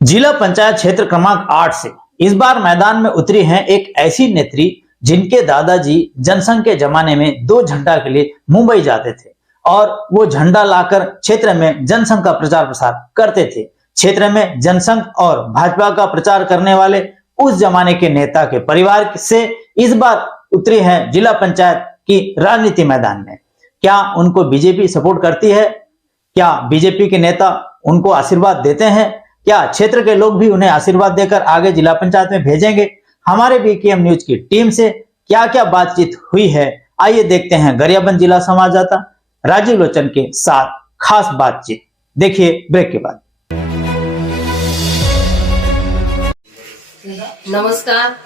जिला पंचायत क्षेत्र क्रमांक 8 से इस बार मैदान में उतरी हैं एक ऐसी नेत्री जिनके दादाजी जनसंघ के जमाने में 2 झंडा के लिए मुंबई जाते थे और वो झंडा लाकर क्षेत्र में जनसंघ का प्रचार प्रसार करते थे। क्षेत्र में जनसंघ और भाजपा का प्रचार करने वाले उस जमाने के नेता के परिवार से इस बार उतरी हैं जिला पंचायत की राजनीति मैदान में। क्या उनको बीजेपी सपोर्ट करती है? क्या बीजेपी के नेता उनको आशीर्वाद देते हैं? क्या क्षेत्र के लोग भी उन्हें आशीर्वाद देकर आगे जिला पंचायत में भेजेंगे? हमारे बीकेएम न्यूज की टीम से क्या क्या बातचीत हुई है, आइए देखते हैं गरियाबंद जिला संवाददाता राजीव लोचन के साथ खास बातचीत। देखिए ब्रेक के बाद। नमस्कार,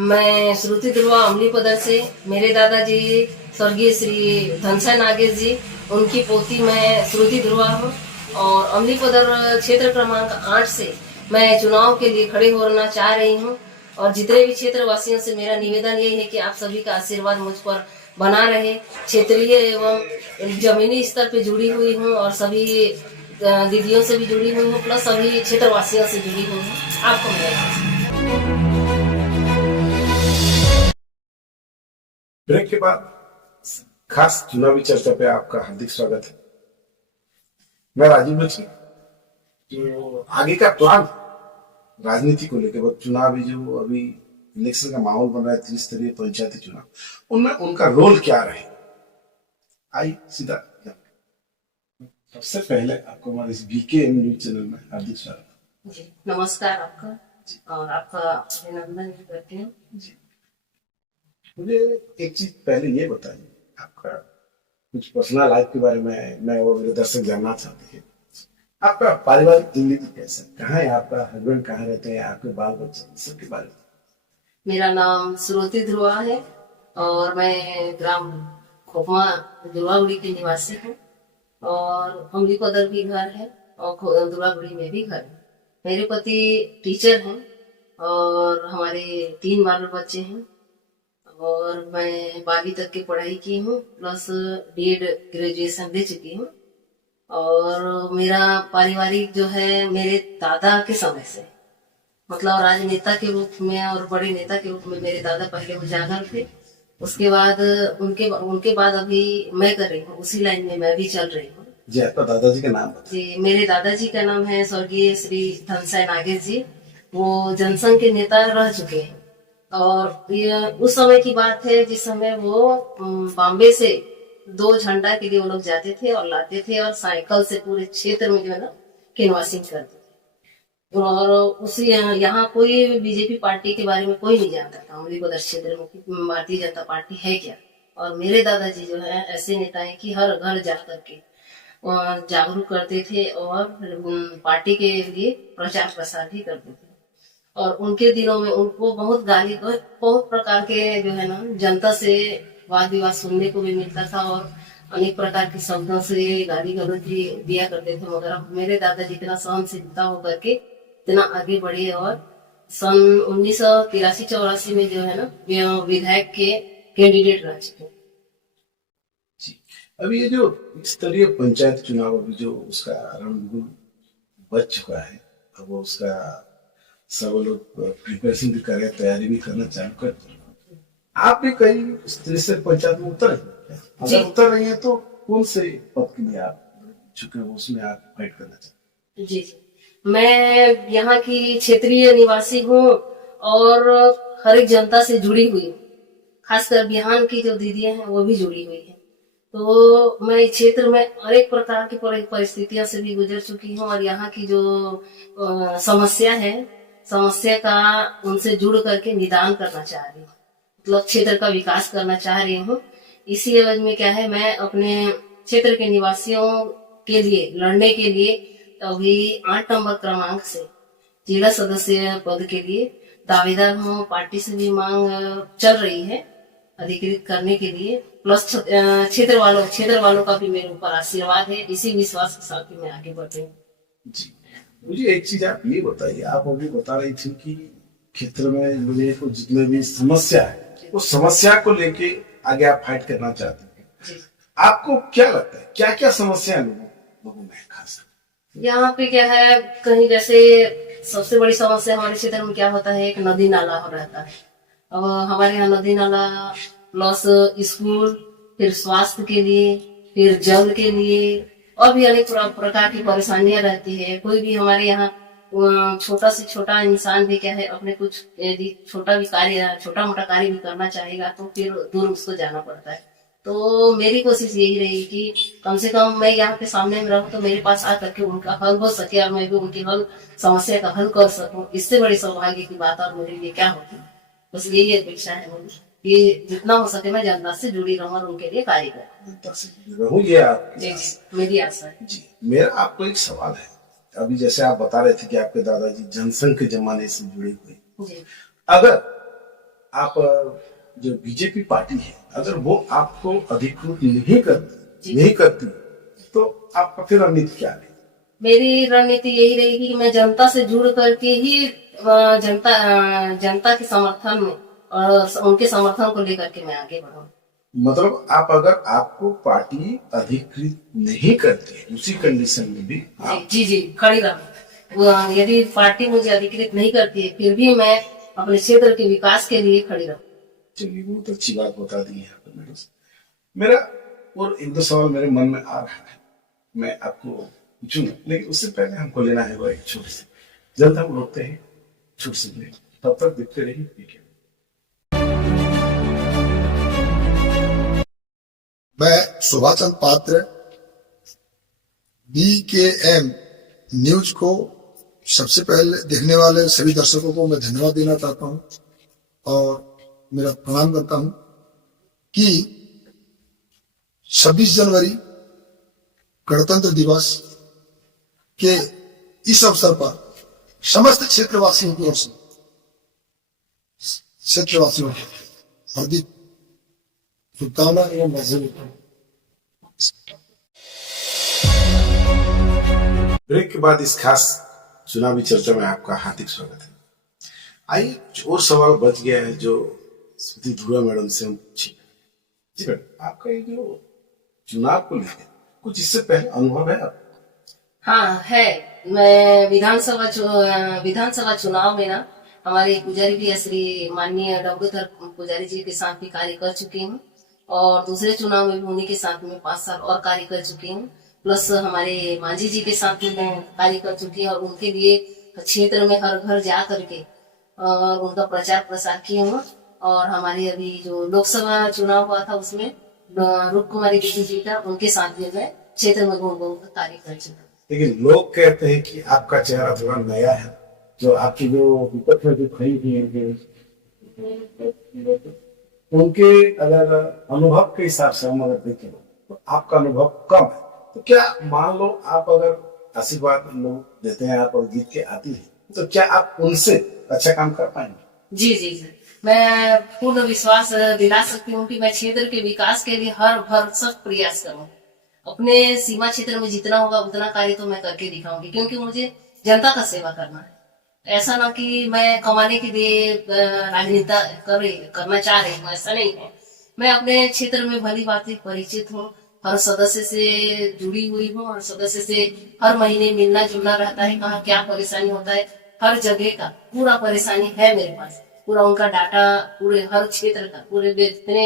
मैं श्रुति ध्रुवा अमलीपदर से। मेरे दादाजी स्वर्गीय श्री धनसा नागेश जी, उनकी पोती मैं श्रुति ध्रुवा हूँ और अमलीपदर क्षेत्र क्रमांक 8 से मैं चुनाव के लिए खड़े होना चाह रही हूँ। और जितने भी क्षेत्र वासियों से मेरा निवेदन ये है कि आप सभी का आशीर्वाद मुझ पर बना रहे। क्षेत्रीय एवं जमीनी स्तर पे जुड़ी हुई हूँ और सभी दीदियों से भी जुड़ी हुई हूँ, प्लस सभी क्षेत्र वासियों से जुड़ी हुई हूँ। आपको मेरा ब्रेक के बाद खास चुनावी चर्चा पे आपका हार्दिक स्वागत है। मैं राजीव लोचन। जो आगे का प्लान राजनीति को लेकर, चुनावी जो अभी इलेक्शन का माहौल बन रहा है, त्रिस्तरीय पंचायती चुनाव, उनमें उनका रोल क्या रहे, आई सीधा। सबसे पहले आपको हमारे इस बीकेएम न्यूज चैनल में हार्दिक स्वागत जी। नमस्कार आपका और आपका अभिनंदन भी करती हूँ। मुझे एक चीज पहले ये बताइए, आपका कुछ पर्सनल लाइफ के बारे में मैं और मेरे दर्शक जानना चाहते हैं। आपका पारिवारिक जिंदगी कैसा, कहाँ है आपका हस्बैंड, कहाँ रहते हैं, आपके बाल बच्चे, सबके बारे में। मेरा नाम श्रुति ध्रुवा है और मैं ग्राम खोपमा दुर्गागुड़ी की निवासी हूँ और अमलीपदर भी घर है और दुर्गागुड़ी में भी घर है। मेरे पति टीचर हैं और हमारे 3 बाल बच्चे हैं और मैं 12वीं तक की पढ़ाई की हूँ, प्लस बीएड ग्रेजुएशन दे चुकी हूँ। और मेरा पारिवारिक जो है मेरे दादा के समय से, मतलब राजनेता के रूप में और बड़े नेता के रूप में मेरे दादा पहले उजागर थे। उसके बाद उनके बाद अभी मैं कर रही हूँ, उसी लाइन में मैं भी चल रही हूँ। जी, आपका दादाजी का नाम बताइए। जी, मेरे दादाजी का नाम है स्वर्गीय श्री धनसा नागेश जी। वो जनसंघ के नेता रह चुके हैं और ये उस समय की बात है जिस समय वो बॉम्बे से 2 झंडा के लिए वो लोग जाते थे और लाते थे और साइकिल से पूरे क्षेत्र में जो है ना कैनवासिंग करते थे। और उसी यहाँ कोई बीजेपी पार्टी के बारे में कोई नहीं जानता था अमलीपदर क्षेत्र में भारतीय जनता पार्टी है क्या। और मेरे दादाजी जो है ऐसे नेता है कि हर घर जा करके जागरूक करते थे और पार्टी के लिए प्रचार प्रसार भी करते थे। और उनके दिनों में उनको बहुत गाली, बहुत प्रकार के जो है ना जनता से वाद विवाद सुनने को भी मिलता था और अनेक प्रकार के शब्दों से गाली गलौज भी दिया करते थे। मगर मेरे दादाजी इतना सहनशीलता होकर के इतना आगे बढ़े और सन 1983-84 में जो है ना विधायक के कैंडिडेट रह चुके। अभी ये जो स्तरीय पंचायत चुनाव अभी जो उसका रणभूमि बच चुका है, अब वो उसका सब लोग प्रिपरेशन भी कर रहे हैं, तैयारी भी करना चालू कर। आप भी कई स्तरीय पंचायत में उतर रही हैं, अगर उतर रही हैं तो कौन से पद के लिए आप चुके हो, उसमें आप फाइट करना चाहते हैं? जी, मैं यहाँ की क्षेत्रीय निवासी हूँ और हर एक जनता से जुड़ी हुई हूँ। खासकर बिहार की जो दीदियां हैं वो भी जुड़ी हुई है। तो मैं इस क्षेत्र में अनेक प्रकार की परिस्थितियों से भी गुजर चुकी हूँ और यहाँ की जो समस्या है, समस्या का उनसे जुड़ करके निदान करना चाह रही हूँ, मतलब क्षेत्र का विकास करना चाह रही हूँ। इसी एवज में क्या है, मैं अपने क्षेत्र के निवासियों के लिए लड़ने के लिए अभी 8 नंबर क्रमांक से जिला सदस्य पद के लिए दावेदार हूँ। पार्टी से भी मांग चल रही है अधिकृत करने के लिए, प्लस क्षेत्र वालों का भी मेरे ऊपर आशीर्वाद है। इसी विश्वास के साथ मैं आगे बढ़ रही हूँ। जी, मुझे एक चीज आप ये बताइए, आप अभी बता रही थी कि क्षेत्र में लोगों को जितने भी समस्या है उस समस्या को लेके आगे आप फाइट करना चाहते हैं। आपको क्या लगता है, क्या क्या समस्या है लोगों में खास? यहाँ पे क्या है, कहीं जैसे सबसे बड़ी समस्या हमारे क्षेत्र में क्या होता है, एक नदी नाला हो रहता है। अब हमारे यहाँ नदी नाला प्लस स्कूल, फिर स्वास्थ्य के लिए, फिर जल के लिए, और भी अनेक प्रकार की परेशानियां रहती है। कोई भी हमारे यहाँ छोटा से छोटा इंसान भी क्या है, अपने कुछ यदि छोटा भी कार्य, छोटा मोटा कार्य भी करना चाहेगा तो फिर दूर उसको जाना पड़ता है। तो मेरी कोशिश यही रही कि कम से कम मैं यहाँ पे सामने में रहूं तो मेरे पास आकर के उनका हल हो सके और मैं भी उनकी हल समस्या का हल कर सकूं। इससे बड़ी सौभाग्य की बात और मेरे लिए क्या होती। बस यही अपेक्षा है मेरी कि जितना हो सके मैं जनता से जुड़ी रहूं और उनके लिए कार्य करूं। जनता से जुड़े रहूं, ये आपकी जी, आशा मेरी आशा है। जी। मेरा आपको एक सवाल है। अभी जैसे आप बता रहे थे कि आपके दादाजी जनसंघ के जमाने से जुड़े हुए, जी, अगर आप जो बीजेपी पार्टी है, अगर वो आपको अधिकृत नहीं करती तो आपका फिर रणनीति क्या है? मेरी रणनीति यही रहेगी कि मैं जनता से जुड़ करके ही जनता के समर्थन में और उनके समर्थन को लेकर के मैं आगे बढ़ूं। मतलब आप, अगर आपको पार्टी अधिकृत नहीं करती है, उसी कंडीशन में भी आप जी खड़ी रहूं। यदि पार्टी मुझे अधिकृत नहीं करती है फिर भी मैं अपने क्षेत्र के विकास के लिए खड़ी रहूं। चलिए, बहुत अच्छी बात बता दी है आपने मेरे से। मेरा और एक दो सवाल मेरे मन में आ रहा है, मैं आपको पूछूंगा, लेकिन उससे पहले हमको लेना है वो एक छोटे से, जल्द हम रोकते हैं छोटे से ब्रेक। तब तक देखते रहिए ठीक है। मैं सुभाष चंद्र पात्र BKM न्यूज को सबसे पहले देखने वाले सभी दर्शकों को मैं धन्यवाद देना चाहता हूं और मेरा प्रणाम करता हूं कि 26 जनवरी गणतंत्र दिवस के इस अवसर पर समस्त क्षेत्रवासियों की ओर से क्षेत्रवासियों को हार्दिक शुभकामना एवं बधाई। ब्रेक के बाद इस खास चुनावी चर्चा में आपका हार्दिक स्वागत है। आइए, और सवाल बच गया है जो स्मृति धुरा मैडम से हम पूछेंगे। जी मैडम, आपका ये जो चुनाव को लेकर कुछ इससे पहले अनुभव है आप? हाँ है। मैं विधानसभा चुनाव में ना हमारे पुजारी भी श्री माननीय डॉक्टर पुजारी जी के साथ भी कार्य कर चुकी हूँ और दूसरे चुनाव में भी उन्हीं के साथ में 5 साल और कार्य कर चुकी हूँ। प्लस हमारे मांझी जी के साथ में मैं कार्य कर चुकी हूँ और उनके लिए क्षेत्र में हर घर जा करके और उनका प्रचार प्रसार किया हूँ। और हमारी अभी जो लोकसभा चुनाव हुआ था उसमें रूप कुमारी दीदी जी का, उनके साथ भी मैं क्षेत्र में घूम घूम कार्य कर चुका हूँ। लेकिन लोग कहते हैं कि आपका चेहरा थोड़ा नया है, जो आपकी जो विपक्ष में जो खड़ी हुई है उनके अगर अनुभव के हिसाब से हम अगर देखें तो आपका अनुभव कम है। तो क्या मान लो आप अगर आशीर्वाद लोग देते हैं, आप जीत के आती है, तो क्या आप उनसे अच्छा काम कर पाएंगे? जी मैं पूर्ण विश्वास दिला सकती हूँ कि मैं क्षेत्र के विकास के लिए हर भरसक प्रयास करूँ। अपने सीमा क्षेत्र में जितना होगा उतना कार्य तो मैं करके दिखाऊंगी, क्योंकि मुझे जनता का सेवा करना है। ऐसा ना कि मैं कमाने के लिए राजनीति करना चाह रही हूँ, ऐसा नहीं है। मैं अपने क्षेत्र में भली भांति परिचित हूँ, हर सदस्य से जुड़ी हुई हूँ, हर सदस्य से हर महीने मिलना जुलना रहता है, कहाँ क्या परेशानी होता है, हर जगह का पूरा परेशानी है मेरे पास। पूरा उनका डाटा, पूरे हर क्षेत्र का, पूरे जितने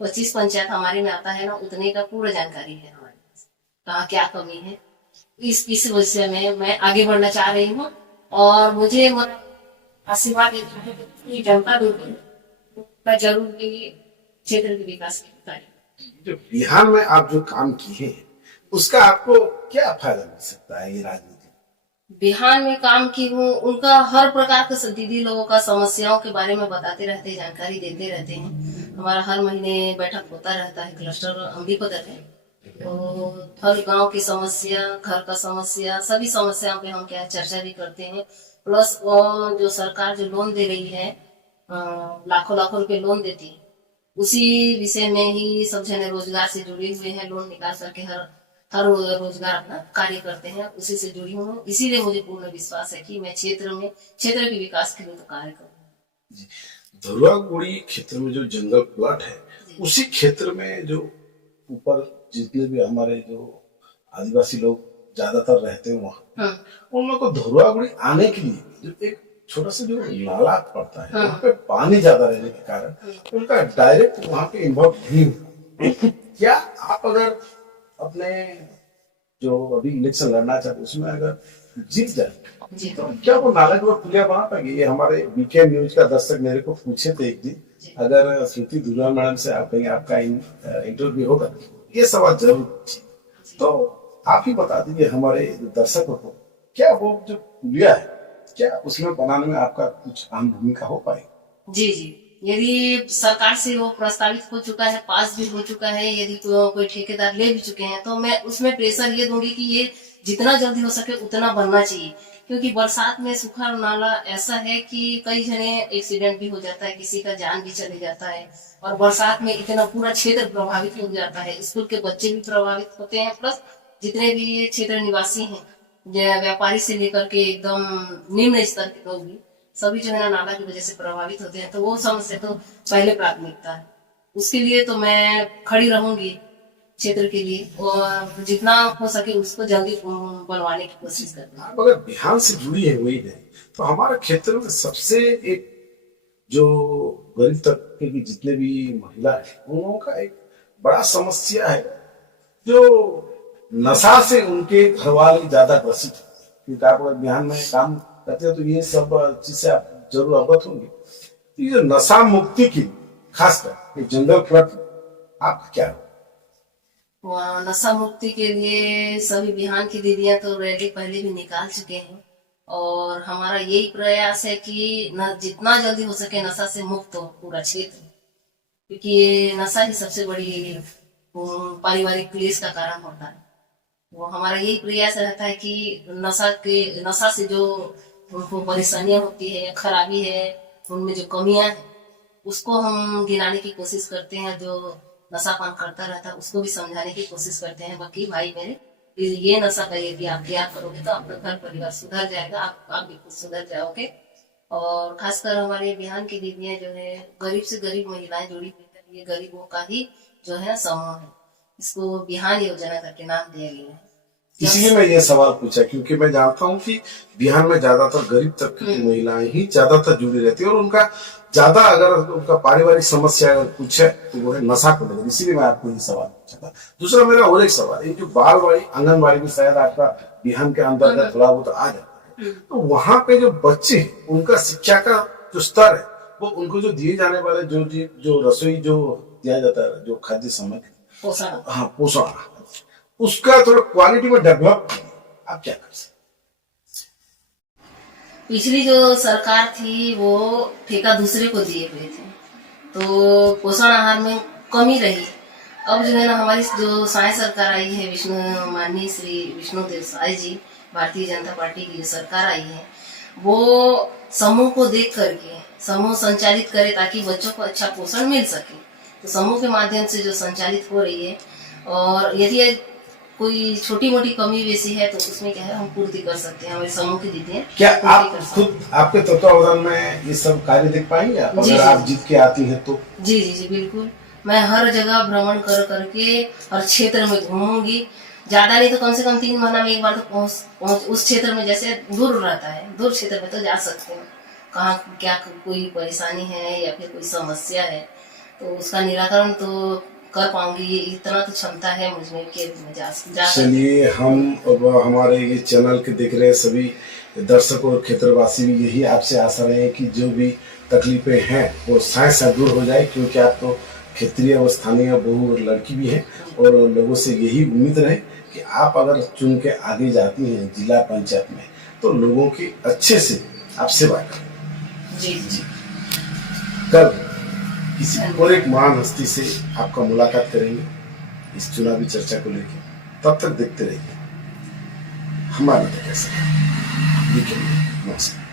25 पंचायत हमारे में आता है ना, उतने का पूरा जानकारी है हमारे पास, कहाँ क्या कमी है। इस वजह में मैं आगे बढ़ना चाह रही हूँ और मुझे आशीर्वाद जनता का जरूर क्षेत्र के विकास के कार्य। जो बिहार में आप जो काम किए हैं उसका आपको क्या फायदा मिल सकता है? ये राजनीति बिहार में काम की हूँ, उनका हर प्रकार के दीदी लोगों का समस्याओं के बारे में बताते रहते हैं, जानकारी देते रहते हैं। हमारा हर महीने बैठक होता रहता है, क्लस्टर अम्बिकोदर है, तो हर गांव की समस्या, घर का समस्या, सभी समस्याओं पे हम क्या चर्चा भी करते हैं। प्लस जो सरकार जो लोन दे रही है, लाखों लाखों रुपए लोन देती है, उसी विषय में ही सब जने रोजगार से जुड़े हुए हैं, लोन निकाल करके हर रोजगार अपना कार्य करते हैं, उसी से जुड़ी हूँ। इसीलिए मुझे पूर्ण विश्वास है कि मैं क्षेत्र के विकास के लिए तो कार्य करूँगी। धरुआगुड़ी क्षेत्र में जो जंगल प्लॉट है, उसी क्षेत्र में जो ऊपर जितने भी हमारे जो आदिवासी लोग ज्यादातर रहते हैं वहाँ, हम्म, उन लोग को धुर्वागुड़ी आने के लिए जो एक छोटा सा जो नाला पड़ता है, हाँ। वहाँ पे पानी ज्यादा रहने के कारण उनका डायरेक्ट वहाँ पे इन्वॉल्व नहीं होता। क्या आप अगर अपने जो अभी इलेक्शन लड़ना चाहते उसमें अगर जीत जाए जी तो क्या वो नाला जो पुलिया बना पाएंगे? ये हमारे बीके न्यूज का दर्शक मेरे को पूछे थे एक दिन, अगर श्रुति दुर्गा मैडम से आप कहेंगे आपका इंटरव्यू होगा, ये सवाल जरूर पूछिए। तो आप ही बता दीजिए हमारे दर्शकों को, क्या वो जो पुलिया है क्या उसमें बनाने में आपका कुछ अहम भूमिका हो पाएगी? जी जी, यदि सरकार से वो प्रस्तावित हो चुका है, पास भी हो चुका है, यदि कोई ठेकेदार ले भी चुके हैं, तो मैं उसमें प्रेशर ये दूंगी कि ये जितना जल्दी हो सके उतना बनना चाहिए। क्योंकि बरसात में सूखा नाला ऐसा है कि कई जने एक्सीडेंट भी हो जाता है, किसी का जान भी चले जाता है, और बरसात में इतना पूरा क्षेत्र प्रभावित हो जाता है, स्कूल के बच्चे भी प्रभावित होते हैं, प्लस जितने भी क्षेत्र निवासी हैं, व्यापारी से लेकर के एकदम निम्न स्तर के लोग भी, सभी जो है ना नाला की वजह से प्रभावित होते हैं। तो वो समस्या तो पहले प्राथमिकता है, उसके लिए तो मैं खड़ी रहूंगी क्षेत्र के लिए, और जितना हो सके उसको जल्दी बनवाने की कोशिश करना। आप अगर बिहार से जुड़ी है वही है, तो हमारे क्षेत्र में सबसे एक जो गरीब तबके की जितने भी महिला है उन लोगों का एक बड़ा समस्या है, जो नशा से उनके घर वाले ज्यादा ग्रसित है। क्योंकि आप अगर बिहार में काम करते हो तो ये सब चीज से आप जरूर अवगत होंगे। तो ये नशा मुक्ति की खासकर जंगल क्लब आप क्या है? वहाँ नशा मुक्ति के लिए सभी बिहान की दीदियां तो रैली पहले भी निकाल चुके हैं, और हमारा यही प्रयास है कि जितना जल्दी हो सके नशा से मुक्त हो पूरा क्षेत्र, क्योंकि ये नशा ही सबसे बड़ी पारिवारिक क्लेश का कारण होता है। वो हमारा यही प्रयास रहता है कि नशा से जो उनको परेशानियां होती है, खराबी है, उनमें जो कमियां हैं उसको हम गिनाने की कोशिश करते हैं। जो नशापान करता रहता है उसको भी समझाने की कोशिश करते हैं, बाकी भाई मेरे ये नशा का यदि आप त्याग करोगे तो आपका घर परिवार सुधर जाएगा, आप भी खुद सुधर जाओगे। और खासकर हमारे बिहार की दीदियां जो है, गरीब से गरीब महिलाएं जुड़ी हुई है, ये गरीबों का ही जो है समूह है, इसको बिहार योजना करके नाम दिया गया है। इसलिए मैं ये सवाल पूछा क्योंकि मैं जानता हूँ कि बिहार में ज्यादातर गरीब तबके की महिलाएं ही ज्यादातर जुड़ी रहती है, और उनका ज्यादा अगर उनका पारिवारिक समस्या अगर कुछ है तो वो है नशा को लेकर। इसीलिए मैं आपको ये सवाल पूछा था। दूसरा मेरा और एक सवाल है, जो बालवाड़ी आंगनबाड़ी में शायद आपका बिहार के अंदर थोड़ा बहुत आ जाता है, तो वहां पे जो बच्चे हैं उनका शिक्षा का जो स्तर है वो उनको जो दिए जाने वाले जो रसोई जो दिया जाता है, जो खाद्य सामग्री पोषण, उसका थोड़ा क्वालिटी में डेवलप आप क्या कर सकते? पिछली जो सरकार थी वो ठेका दूसरे को दिए हुए थे, तो पोषण आहार में कमी रही। अब जो है ना हमारी जो साय सरकार आई है, माननीय श्री विष्णुदेव साय जी, भारतीय जनता पार्टी की जो सरकार आई है, वो समूह को देख करके समूह संचालित करे ताकि बच्चों को अच्छा पोषण मिल सके। तो समूह के माध्यम से जो संचालित हो रही है, और यदि कोई छोटी मोटी कमी वैसी है तो उसमें क्या है हम पूर्ति कर सकते हैं, हमारे समूह की दीदी। क्या आप खुद आपके तत्वावधान में ये सब कार्य देख पाएंगे अगर आप जीत के आती हैं तो? जी जी जी बिल्कुल, मैं हर जगह भ्रमण कर करके हर क्षेत्र में घूमूंगी, ज्यादा नहीं तो कम से कम 3 महीना में एक बार तो पहुंच उस क्षेत्र में, जैसे दूर रहता है, दूर क्षेत्र में तो जा सकते हैं, कहाँ क्या कोई परेशानी है या फिर कोई समस्या है तो उसका निराकरण तो कर पाऊंगी, इतना तो क्षमता है मुझमें कि मैं जा चलिए हम हमारे ये चैनल के देख रहे सभी दर्शक और क्षेत्रवासी भी यही आपसे आशा रहे कि जो भी तकलीफें हैं वो शायद दूर हो जाए, क्योंकि आप तो क्षेत्रीय और स्थानीय बहु लड़की भी है, और लोगों से यही उम्मीद रहे कि आप अगर चुन के आगे जाती हैं जिला पंचायत में तो लोगों की अच्छे से आप सेवा करें। जी जी। कल किसी और एक महान हस्ती से आपका मुलाकात करेंगे इस चुनावी चर्चा को लेकर, तब तक देखते रहिए हमारा कैसा। नमस्कार।